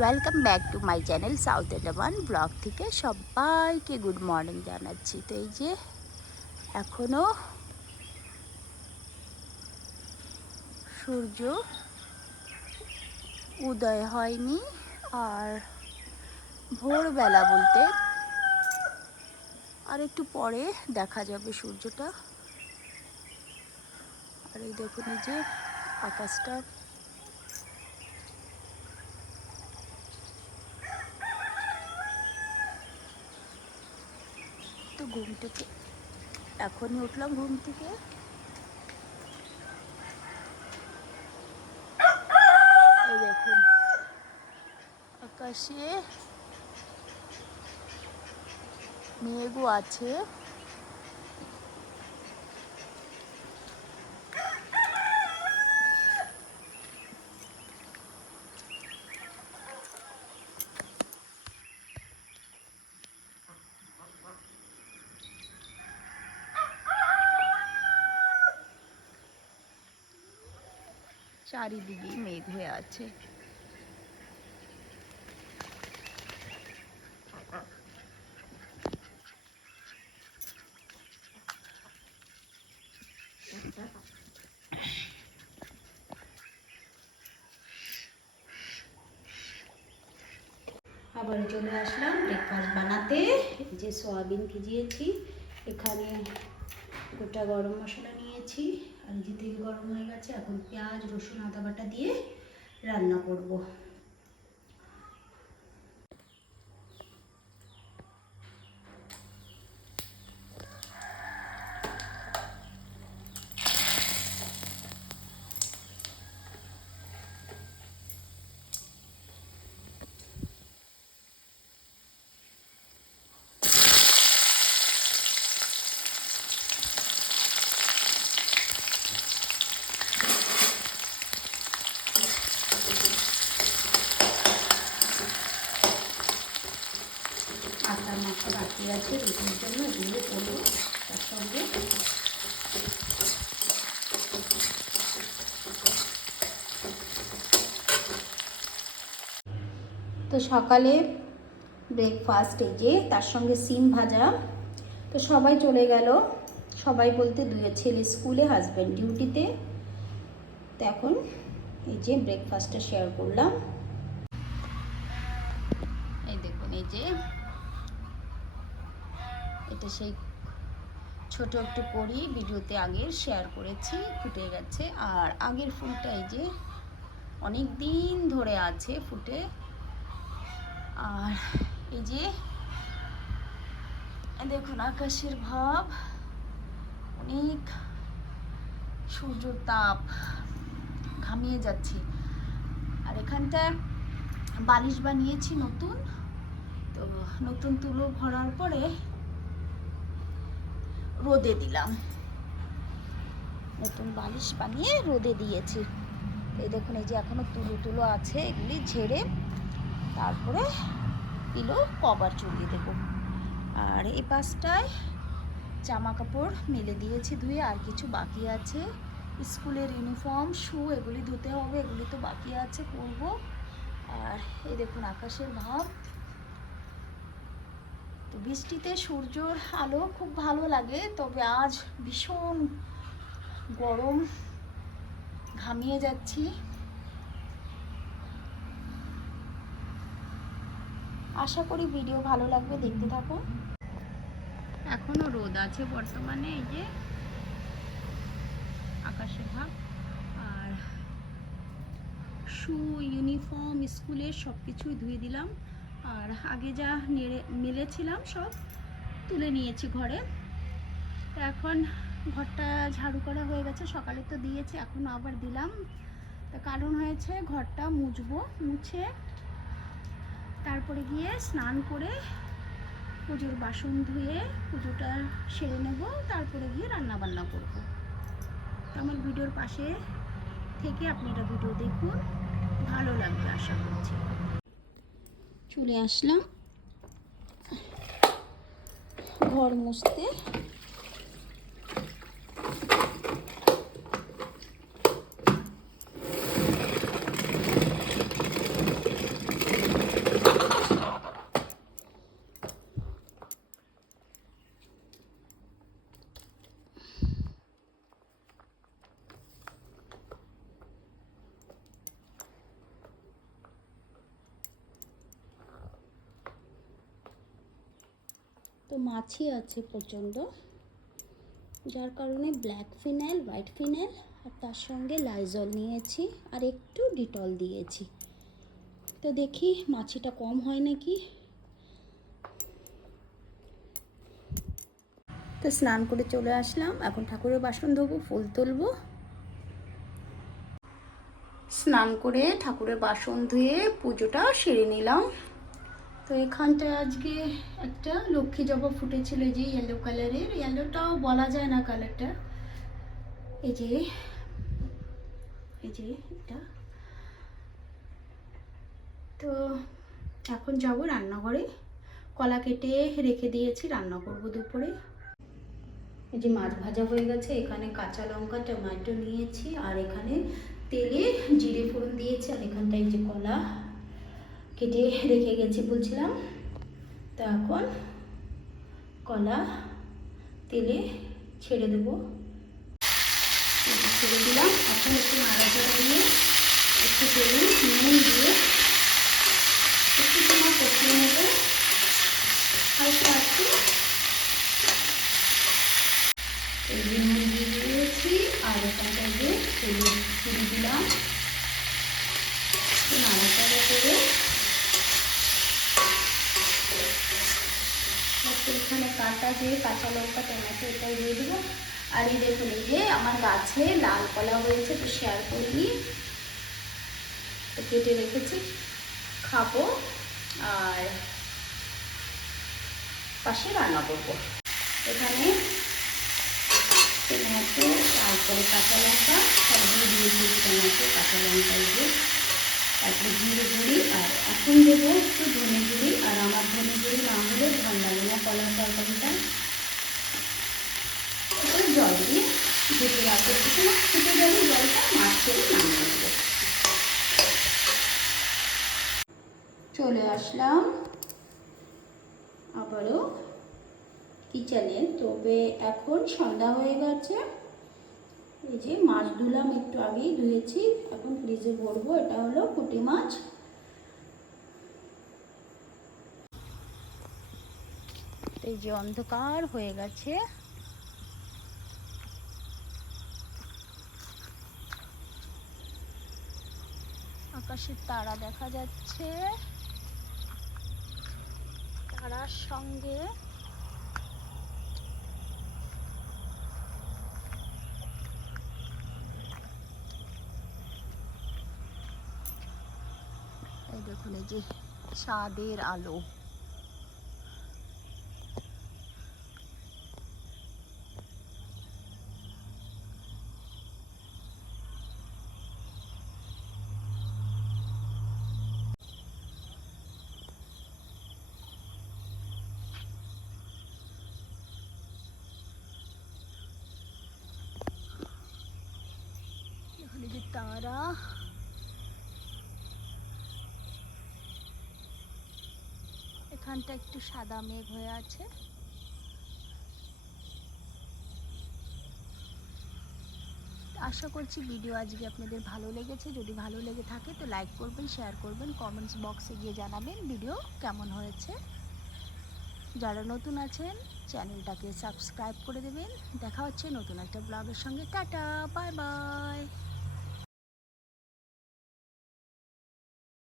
Welcome back to my channel south Andaman blog থেকে সবাইকে good morning জানাচ্ছি। তো এই যে এখনও সূর্য উদয় হয়নি, আর ভোরবেলা বলতে আর একটু পরে দেখা যাবে সূর্যটা। আর এই দেখুন এই যে আকাশটা তো ঘুম থেকে এখনই উঠলাম ঘুম থেকে। এই দেখুন আকাশে মেঘও আছে। চারিদিকে মেঘ হয়ে আছে। আবার চলে আসলাম ব্রেকফাস্ট বানাতে। যে সয়াবিন ভিজিয়েছি, এখানে গোটা গরম মশলা নিয়েছি, আর যে তেল গরম হয়ে গেছে, এখন পেঁয়াজ রসুন আদা বাটা দিয়ে রান্না করব। আটার মাখা বাকি আছে রুটির জন্য, এগুলো করবো তার সঙ্গে। তো সকালে ব্রেকফাস্ট এই যে, তার সঙ্গে সিম ভাজা। তো সবাই চলে গেল, সবাই বলতে দুই ছেলে স্কুলে, হাজব্যান্ড ডিউটিতে। তো এখন এই যে ব্রেকফাস্টটা শেয়ার করলাম। এই দেখুন এই যে এটা সেই ছোট একটু করি, ভিডিওতে আগের শেয়ার করেছি, ফুটে গেছে। আর আগের ফুলটা এই যে অনেক দিন ধরে আছে ফুটে। আর এই যে দেখুন আকাশের ভাব, অনেক সূর্যর তাপ, ঘামিয়ে যাচ্ছে। আর এখানটায় বালিশ বানিয়েছি নতুন, তো নতুন তুলো ভরার পরে রোদে দিলাম, নতুন বালিশ বানিয়ে রোদে দিয়েছি। এই দেখুন এই যে এখনো তুলো তুলো আছে, এগুলি ঝেড়ে তারপরে পিলো কভার চড়িয়ে দেবো। আর এই পাশটায় জামা কাপড় মেলে দিয়েছি ধুয়ে, আর কিছু বাকি আছে। স্কুলের ইউনিফর্ম, শু এগুলি ধুতে হবে, এগুলি তো বাকি আছে, করব। আর এই দেখুন আকাশের ভাব। তো বৃষ্টিতে সূর্যর আলো খুব ভালো লাগে, তবে আজ ভীষণ গরম, ঘামিয়ে যাচ্ছি। আশা করি ভিডিও ভালো লাগবে, দেখতে থাকুন। এখনো রোদ আছে বর্তমানে, এই যে আকাশের ভাব। আর শু, ইউনিফর্ম স্কুলের সব কিছুই ধুয়ে দিলাম। আর আগে যা মেলেছিলাম সব তুলে নিয়েছি ঘরে। এখন ঘরটা ঝাড়ু করা হয়ে গেছে, সকালে তো দিয়েছি, এখন আবার দিলাম। তার কারণ হয়েছে ঘরটা মুছবো, মুছে তারপরে গিয়ে স্নান করে পুজোর বাসন ধুয়ে পুজোটা সেরে নেব, তারপরে গিয়ে রান্না বান্না করব। আমার ভিডিওর পাশে থেকে আপনারা ভিডিও দেখুন, ভালো লাগবে আশা করছি। চলে আসলাম ঘর মুছতে। মাছি আছে প্রচণ্ড, যার কারণে ব্ল্যাক ফিনাইল, হোয়াইট ফিনাইল আর তার সঙ্গে লাইজল নিয়েছি আর একটু ডিটল দিয়েছি। তো দেখি মাছিটা কম হয় নাকি। তো স্নান করে চলে আসলাম, এখন ঠাকুরের বাসন ধোবো, ফুল তুলবো। স্নান করে ঠাকুরের বাসন ধুয়ে পুজোটা সেরে নিলাম। তো এখানটায় আজকে একটা লক্ষ্মী জবা ফুটেছিল, যে ইয়েলো কালারের, ইয়েলোটাও বলা যায় না কালারটা, এই যে এটা। তো এখন যাব রান্নাঘরে, কলা কেটে রেখে দিয়েছি, রান্না করব দুপুরে। এই যে মাছ ভাজা হয়ে গেছে, এখানে কাঁচা লঙ্কা টমেটো নিয়েছি, আর এখানে তেলে জিরে ফোড়ন দিয়েছি, আর এখানটায় যে কলা কেটে রেখে গেছি বলছিলাম। তো এখন কলা তেলে ছেড়ে দেবো, ছেড়ে দিলাম। এখন একটু নাড়াচাড়া দিয়ে একটু তেলে নুন দিয়ে একটু সময় কষিয়ে নেবো হালকা একটু। এই যে নুন দিয়ে দিয়েছি, আর এখানটায় যে তেলে ছেড়ে দিলাম, নাড়াচাড়া করে এখানে কাটা যে কাঁচা লঙ্কা টমেটো এটাও দিয়ে দেবো। আর এই দেখুন, এই যে আমার গাছে লাল কলা হয়েছে, তো শেয়ার করি, কেটে রেখেছি, খাবো আর পাশে রান্না করবো। এখানে টমেটো, তারপরে কাঁচা লঙ্কা সব দিয়ে দিয়েছি, টমেটো কাঁচা লঙ্কা দিয়ে, তারপরে জিরে গুঁড়ি, আর এখন দেবো একটু ধনে গুঁড়ি। আর আমার ধনে গুঁড়ি না হলে ভালো লাগে না কলার তরকারিটা। তারপরে জল দিয়ে ঢেকে রাখবো, ফুটে গেলে জলটা মাছ করে নামিয়ে দেবো। চলে আসলাম আবারও কিচেনে। তবে এখন সন্ধ্যা হয়ে গেছে। এই যে মাছ ধুলাম, একটু আগেই ধুয়েছি, এখন ফ্রিজে ভরবো। এটা হলো পুঁটি মাছ। এই যে অন্ধকার হয়ে গেছে, আকাশের তারা দেখা যাচ্ছে, তারার সঙ্গে এই দেখুন, এই যে চাঁদের আলো। দেখুন এই যে তারা, এখানটা একটু সাদা মেঘ হয়ে আছে। আশা করছি ভিডিও আজকে আপনাদের ভালো লেগেছে। যদি ভালো লেগে থাকে তো লাইক করবেন, শেয়ার করবেন, কমেন্টস বক্সে গিয়ে জানাবেন ভিডিও কেমন হয়েছে। যারা নতুন আছেন চ্যানেলটাকে সাবস্ক্রাইব করে দেবেন। দেখা হচ্ছে নতুন একটা ব্লগের সঙ্গে। Tata, bye bye.